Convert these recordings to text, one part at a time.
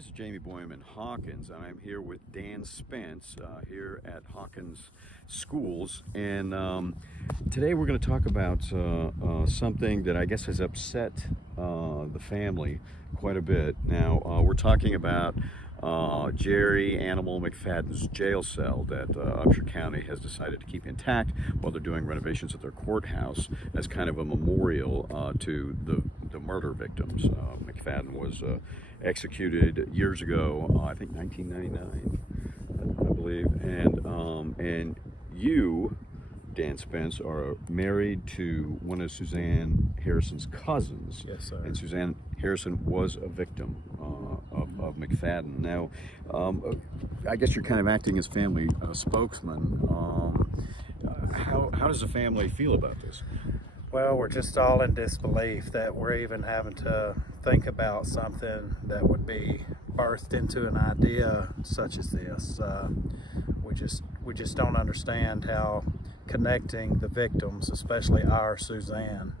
This is Jamey, Boyum, and Hawkins, and I'm here with Dan Spence here at Hawkins Schools. And today we're going to talk about something that I guess has upset the family quite a bit. Now, we're talking about Jerry Animal McFadden's jail cell that Upshur County has decided to keep intact while they're doing renovations at their courthouse as kind of a memorial to the murder victims. McFadden was executed years ago, I think 1999, I believe, and you, Dan Spence, are married to one of Suzanne Harrison's cousins. Yes, sir. And Suzanne Harrison was a victim of McFadden. Now, I guess you're kind of acting as family spokesman. How does the family feel about this? Well, we're just all in disbelief that we're even having to think about something that would be birthed into an idea such as this. We just don't understand how connecting the victims, especially our Suzanne,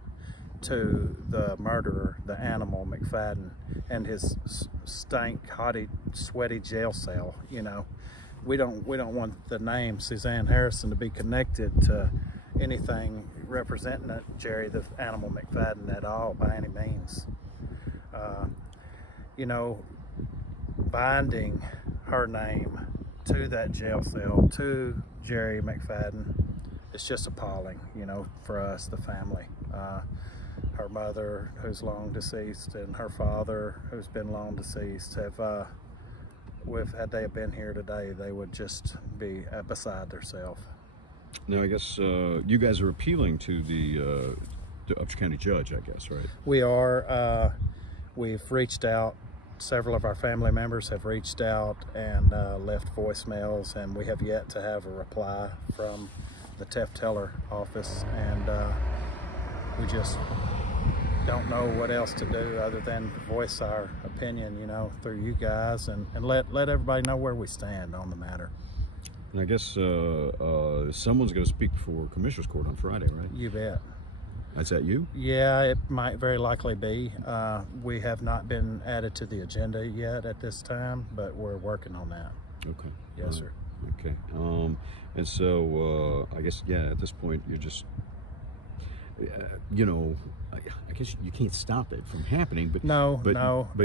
to the murderer, the Animal McFadden, and his stank, hotty, sweaty jail cell. You know, we don't want the name Suzanne Harrison to be connected to anything representing Jerry the Animal McFadden at all by any means. You know, binding her name to that jail cell, to Jerry McFadden, it's just appalling, you know, for us, the family. Her mother, who's long deceased, and her father, who's been long deceased, have, had they been here today, they would just be beside themselves. Now, I guess you guys are appealing to the Upshur County judge, I guess, right? We are. We've reached out. Several of our family members have reached out and left voicemails, and we have yet to have a reply from the Theft Teller office, and we just don't know what else to do other than voice our opinion, you know, through you guys, and let everybody know where we stand on the matter. And I guess someone's going to speak before Commissioner's Court on Friday, right? You bet. Is that you? Yeah, it might very likely be. We have not been added to the agenda yet at this time, but we're working on that. Okay. Yes, sir. Okay. And so I guess, yeah, at this point, you're just, you know, I guess you can't stop it from happening, but but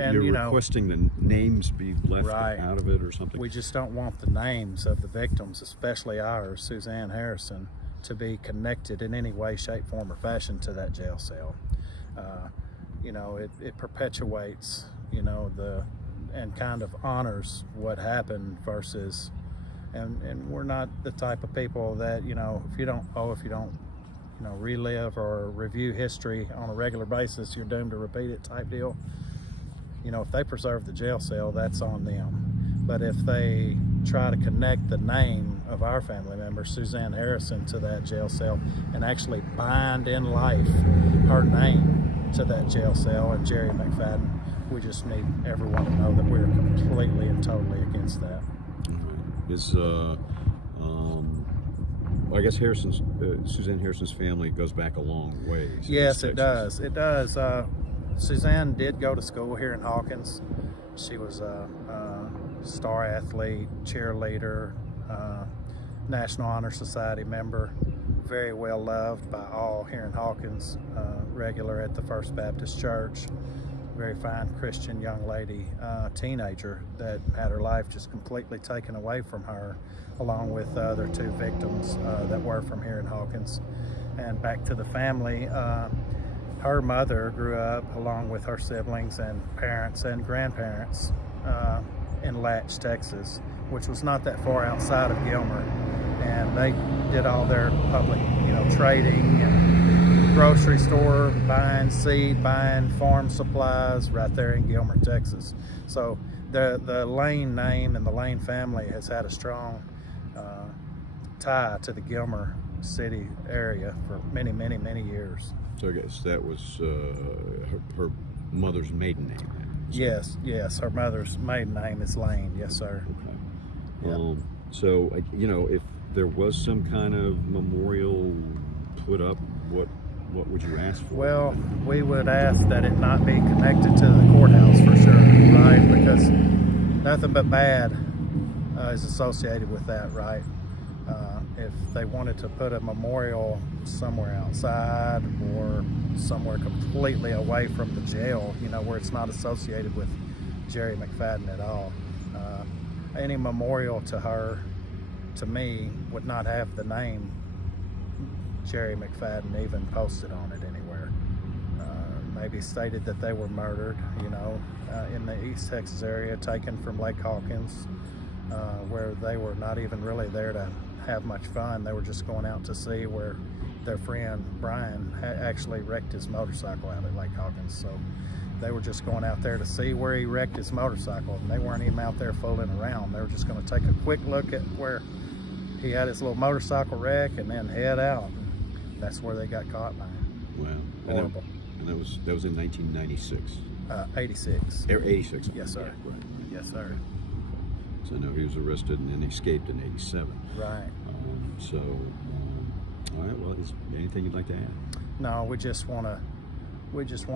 and, you're requesting the names be left out of it or something. We just don't want the names of the victims, especially ours, Suzanne Harrison, to be connected in any way, shape, form, or fashion to that jail cell. You know, it perpetuates, you know, and kind of honors what happened versus, and we're not the type of people that, you know, if you don't you know, relive or review history on a regular basis, you're doomed to repeat it type deal. You know, if they preserve the jail cell, that's on them. But if they try to connect the name of our family member, Suzanne Harrison, to that jail cell and actually bind in life her name to that jail cell and Jerry McFadden, we just need everyone to know that we're completely and totally against that. I guess Suzanne Harrison's family goes back a long way. Yes, it does. It does. Suzanne did go to school here in Hawkins. She was a star athlete, cheerleader, National Honor Society member, very well loved by all here in Hawkins, regular at the First Baptist Church, very fine Christian young lady, teenager that had her life just completely taken away from her, along with the other two victims that were from here in Hawkins. And back to the family, her mother grew up along with her siblings and parents and grandparents in Latch, Texas, which was not that far outside of Gilmer. And they did all their public, you know, trading and grocery store, buying seed, buying farm supplies right there in Gilmer, Texas. So the Lane name and the Lane family has had a strong tie to the Gilmer city area for many, many, many years. So I guess that was her mother's maiden name. Yes, her mother's maiden name is Lane. Yes, sir. Okay. Yep. So, you know, if there was some kind of memorial put up, what would you ask for? Well, we would ask that it not be connected to the courthouse for sure, right? Because nothing but bad is associated with that, right? If they wanted to put a memorial somewhere outside or somewhere completely away from the jail, you know, where it's not associated with Jerry McFadden at all, any memorial to her, to me, would not have the name Jerry McFadden even posted on it anywhere. Maybe stated that they were murdered, you know, in the East Texas area, taken from Lake Hawkins, where they were not even really there to have much fun. They were just going out to see where their friend Brian had actually wrecked his motorcycle out at Lake Hawkins. So they were just going out there to see where he wrecked his motorcycle, and they weren't even out there fooling around. They were just going to take a quick look at where he had his little motorcycle wreck and then head out. And that's where they got caught by him. Wow. Horrible. And that was in 1996. 86. 86. Yes, sir. Yeah, right. Yes, sir. So I know he was arrested and then escaped in 87. Right. All right. Well, is there anything you'd like to add? No, we just want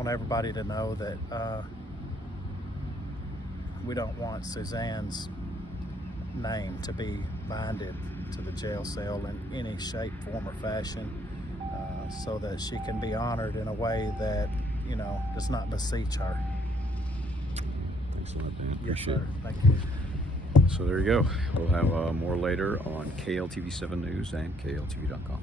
everybody to know that we don't want Suzanne's name to be binded to the jail cell in any shape, form, or fashion, so that she can be honored in a way that, you know, does not beseech her. Thanks a lot, Dan. Yes, Appreciate sir. it. Thank you. So there you go. We'll have more later on KLTV 7 News and KLTV.com.